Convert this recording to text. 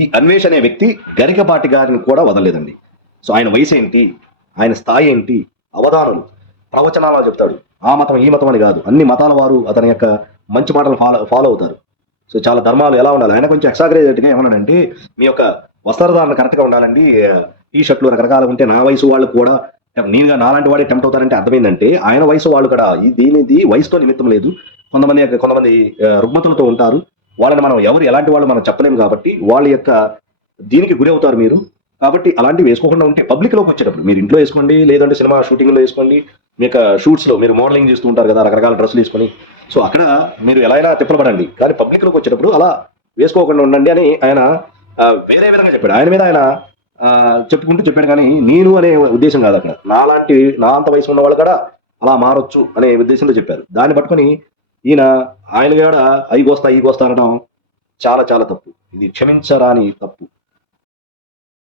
ఈ అన్వేష్ అనే వ్యక్తి గరికపాటి గారిని కూడా వదలలేదండి. సో ఆయన వయసు ఏంటి, ఆయన స్థాయి ఏంటి, అవధానులు, ప్రవచనాలు చెప్తాడు. ఆ మతం ఈ మతం అని కాదు, అన్ని మతాల వారు అతని యొక్క మంచి మాటలు ఫాలో అవుతారు. సో చాలా ధర్మాలు ఎలా ఉండాలి, ఆయన కొంచెం ఎక్సాగ్రేటెడ్గా ఏమన్నాడంటే, మీ యొక్క వస్త్రధారణ కరెక్ట్గా ఉండాలండి, టీ షర్ట్లు రకరకాలు ఉంటే నా వయసు వాళ్ళు కూడా నేనుగా నాలాంటి వాడే టెంప్ట్ అవుతారంటే అర్థమైందంటే ఆయన వయసు వాళ్ళు కూడా దీనిది వయసుతో నిమిత్తం లేదు. కొంతమంది రుగ్మతులతో ఉంటారు, వాళ్ళని మనం ఎవరు ఎలాంటి వాళ్ళు మనం చెప్పలేము కాబట్టి వాళ్ళ యొక్క దీనికి గురి అవుతారు మీరు. కాబట్టి అలాంటివి వేసుకోకుండా ఉంటే పబ్లిక్ లోకి వచ్చేటప్పుడు మీరు ఇంట్లో వేసుకోండి, లేదంటే సినిమా షూటింగ్ లో వేసుకోండి, మీ యొక్క షూట్స్ లో మీరు మోడలింగ్ చేస్తూ ఉంటారు కదా రకరకాల డ్రెస్సులు వేసుకొని, సో అక్కడ మీరు ఎలా అయినా తిప్పలు పడండి, కానీ పబ్లిక్ లోకి వచ్చేటప్పుడు అలా వేసుకోకుండా ఉండండి అని ఆయన వేరే విధంగా చెప్పాడు. ఆయన మీద ఆయన చెప్పుకుంటూ చెప్పాడు, కానీ నేను అనే ఉద్దేశం కాదు, అక్కడ నా అంత వయసు ఉన్న వాళ్ళు కూడా అలా మారొచ్చు అనే ఉద్దేశంతో చెప్పారు. దాన్ని పట్టుకొని ఈయన ఆయన కూడా ఈ గోస్తా అనడం చాలా చాలా తప్పు. ఇది క్షమించరాని తప్పు.